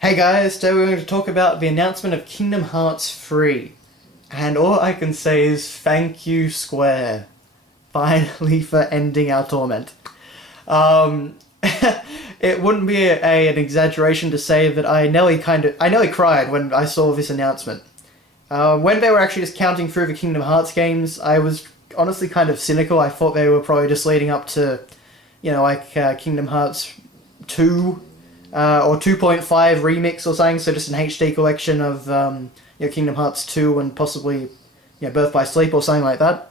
Hey guys, today we're going to talk about the announcement of Kingdom Hearts 3. And all I can say is thank you, Square. Finally for ending our torment. Um, it wouldn't be an exaggeration to say that I nearly cried when I saw this announcement. When they were actually just counting through the Kingdom Hearts games, I was honestly kind of cynical. I thought they were probably just leading up to, Kingdom Hearts 2 or 2.5 remix or something, so just an HD collection of Kingdom Hearts 2 and possibly Birth by Sleep or something like that.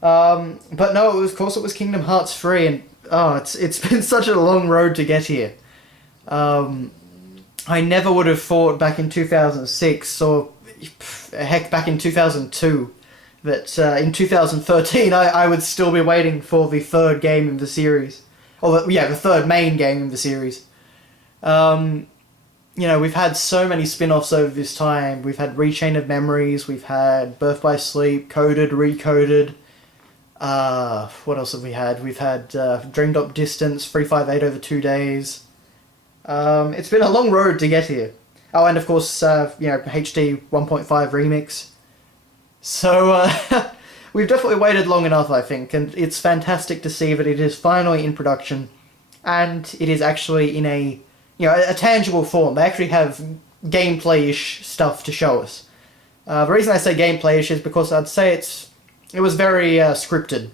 But no, of course it was Kingdom Hearts 3, and it's been such a long road to get here. I never would have thought back in 2006 or heck back in 2002 that in 2013 I would still be waiting for the third game in the series. Or the third main game in the series. We've had so many spin-offs over this time. We've had Rechain of Memories, we've had Birth by Sleep, Coded, Recoded. What else have we had? We've had Dream Drop Distance, 358 over 2 days. It's been a long road to get here. Oh, and of course, HD 1.5 Remix. So, we've definitely waited long enough, I think, and it's fantastic to see that it is finally in production, and it is actually in a tangible form. They actually have gameplay-ish stuff to show us. The reason I say gameplay-ish is because I'd say it was very scripted,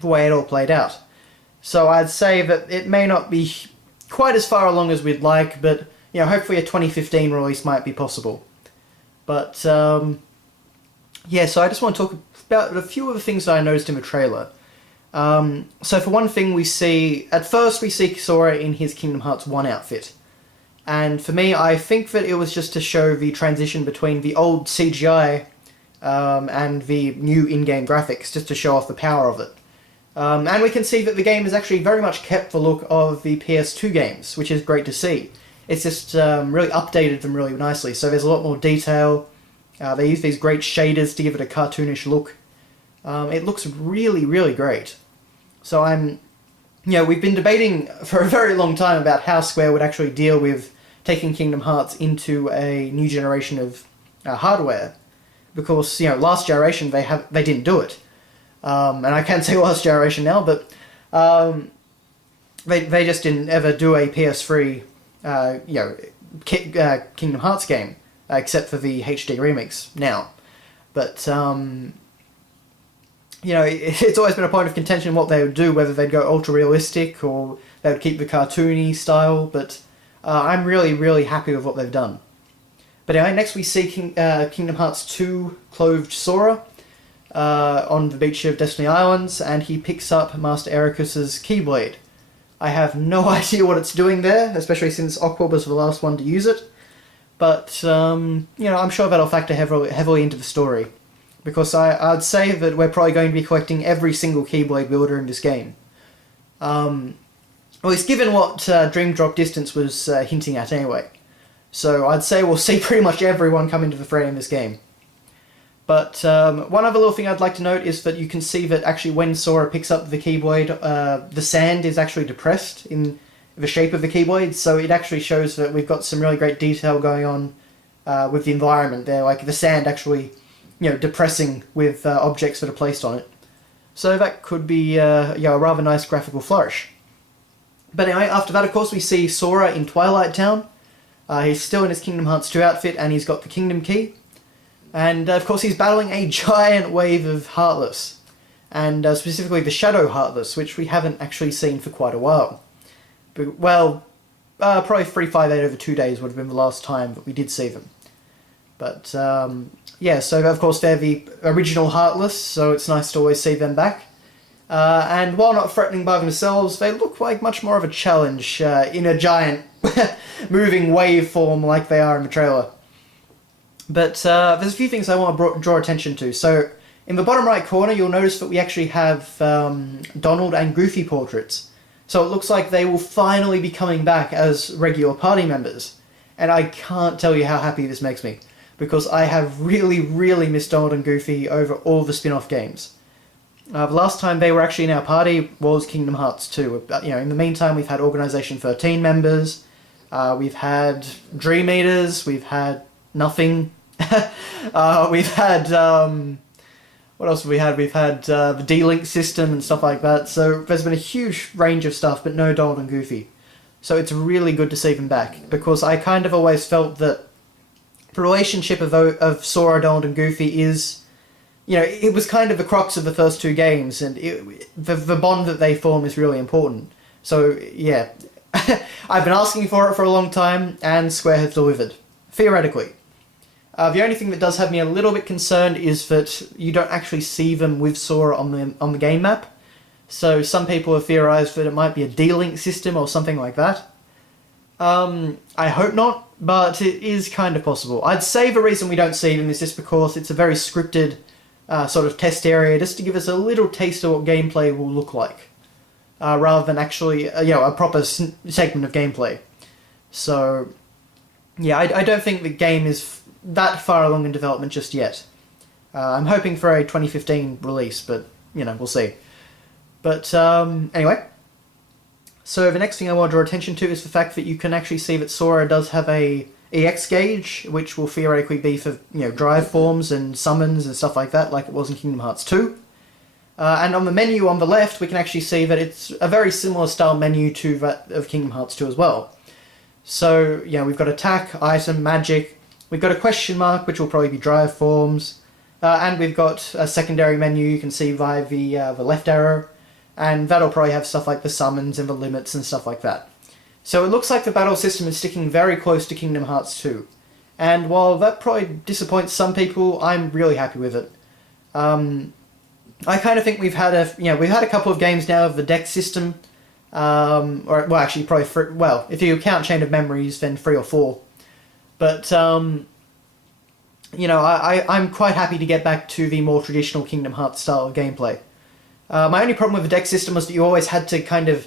the way it all played out. So I'd say that it may not be quite as far along as we'd like, but hopefully a 2015 release might be possible. But so I just want to talk about a few of the things that I noticed in the trailer. So for one thing, at first we see Sora in his Kingdom Hearts 1 outfit. And for me, I think that it was just to show the transition between the old CGI and the new in-game graphics, just to show off the power of it. And we can see that the game has actually very much kept the look of the PS2 games, which is great to see. It's just really updated them really nicely, so there's a lot more detail. They use these great shaders to give it a cartoonish look. It looks really, really great. So we've been debating for a very long time about how Square would actually deal with taking Kingdom Hearts into a new generation of hardware. Because, last generation they didn't do it. And I can't say last generation now, but they just didn't ever do a PS3 Kingdom Hearts game, except for the HD remix now. But it's always been a point of contention what they would do, whether they'd go ultra realistic or they would keep the cartoony style. But I'm really, really happy with what they've done. But anyway, next we see Kingdom Hearts 2 Clothed Sora on the beach of Destiny Islands, and he picks up Master Eraqus's Keyblade. I have no idea what it's doing there, especially since Aqua was the last one to use it. But, I'm sure that'll factor heavily into the story. Because I'd say that we're probably going to be collecting every single Keyblade wielder in this game. At least given what Dream Drop Distance was hinting at anyway. So I'd say we'll see pretty much everyone come into the fray in this game. But one other little thing I'd like to note is that you can see that actually when Sora picks up the Keyblade, the sand is actually depressed in the shape of the Keyblade, so it actually shows that we've got some really great detail going on with the environment there, like the sand actually depressing with objects that are placed on it. So that could be a rather nice graphical flourish. But anyway, after that, of course, we see Sora in Twilight Town. He's still in his Kingdom Hearts 2 outfit, and he's got the Kingdom Key. And, of course, he's battling a giant wave of Heartless. And specifically the Shadow Heartless, which we haven't actually seen for quite a while. But, probably 358 over 2 days would have been the last time that we did see them. But, so, of course, they're the original Heartless, so it's nice to always see them back. And while not threatening by themselves, they look like much more of a challenge in a giant moving wave form like they are in the trailer. But there's a few things I want to draw attention to. So, in the bottom right corner, you'll notice that we actually have Donald and Goofy portraits. So it looks like they will finally be coming back as regular party members. And I can't tell you how happy this makes me, because I have really, really missed Donald and Goofy over all the spin-off games. The last time they were actually in our party was Kingdom Hearts 2. In the meantime, we've had Organisation 13 members, We've had Dream Eaters, we've had nothing. We've had, what else have we had? We've had the D-Link system and stuff like that. So there's been a huge range of stuff, but no Donald and Goofy. So it's really good to see them back, because I kind of always felt that the relationship of Sora, Donald and Goofy is, you know, it was kind of the crux of the first two games, and the bond that they form is really important. So, yeah, I've been asking for it for a long time, and Square have delivered, theoretically. The only thing that does have me a little bit concerned is that you don't actually see them with Sora on the game map. So some people have theorized that it might be a D-Link system or something like that. I hope not, but it is kind of possible. I'd say the reason we don't see them is just because it's a very scripted sort of test area, just to give us a little taste of what gameplay will look like, rather than actually a proper segment of gameplay. So, yeah, I don't think the game is that far along in development just yet. I'm hoping for a 2015 release, but, you know, we'll see. But, anyway. So the next thing I want to draw attention to is the fact that you can actually see that Sora does have a EX gauge, which will theoretically be for, you know, drive forms and summons and stuff like that, like it was in Kingdom Hearts 2. And on the menu on the left, we can actually see that it's a very similar style menu to that of Kingdom Hearts 2 as well. So, yeah, we've got attack, item, magic, we've got a question mark, which will probably be drive forms, and we've got a secondary menu you can see via the left arrow, and that'll probably have stuff like the summons and the limits and stuff like that. So it looks like the battle system is sticking very close to Kingdom Hearts 2. And while that probably disappoints some people, I'm really happy with it. I kind of think we've had a couple of games now of the deck system, or well, actually probably if you count Chain of Memories, then 3 or 4. But you know, I'm quite happy to get back to the more traditional Kingdom Hearts style of gameplay. My only problem with the deck system was that you always had to kind of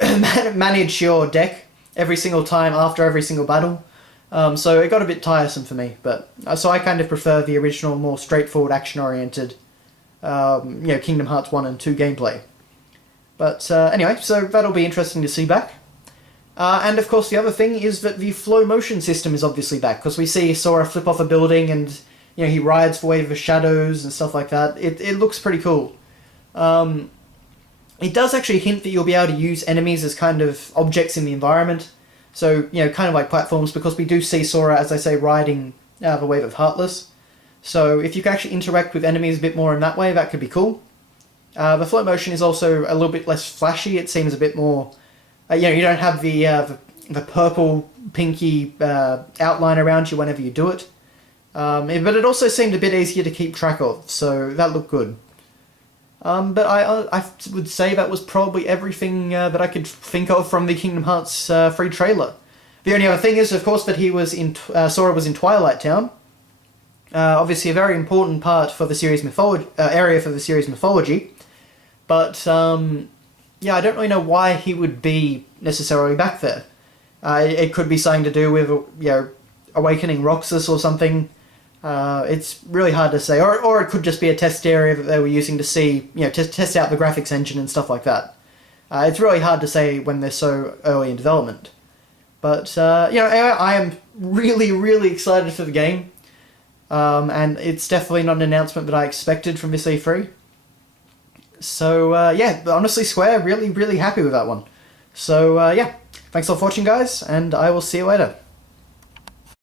manage your deck every single time after every single battle. So it got a bit tiresome for me, but so I kind of prefer the original, more straightforward, action-oriented, Kingdom Hearts 1 and 2 gameplay. But anyway, so that'll be interesting to see back. And of course the other thing is that the flow motion system is obviously back, because we see Sora flip off a building and, you know, he rides the wave of shadows and stuff like that. It looks pretty cool. It does actually hint that you'll be able to use enemies as kind of objects in the environment. So, you know, kind of like platforms, because we do see Sora, as I say, riding the wave of Heartless. So if you can actually interact with enemies a bit more in that way, that could be cool. The float motion is also a little bit less flashy. It seems a bit more... you don't have the purple, pinky outline around you whenever you do it. But it also seemed a bit easier to keep track of, so that looked good. But I would say that was probably everything that I could think of from the Kingdom Hearts 3 trailer. The only other thing is, of course, that Sora was in Twilight Town. Obviously a very important part for the series area for the series mythology. But, yeah, I don't really know why he would be necessarily back there. It could be something to do with, awakening Roxas or something. It's really hard to say, or it could just be a test area that they were using to see, test out the graphics engine and stuff like that. It's really hard to say when they're so early in development. But, I am really, really excited for the game. And it's definitely not an announcement that I expected from this E3. So, honestly, Square, really, really happy with that one. So, thanks all for watching, guys, and I will see you later.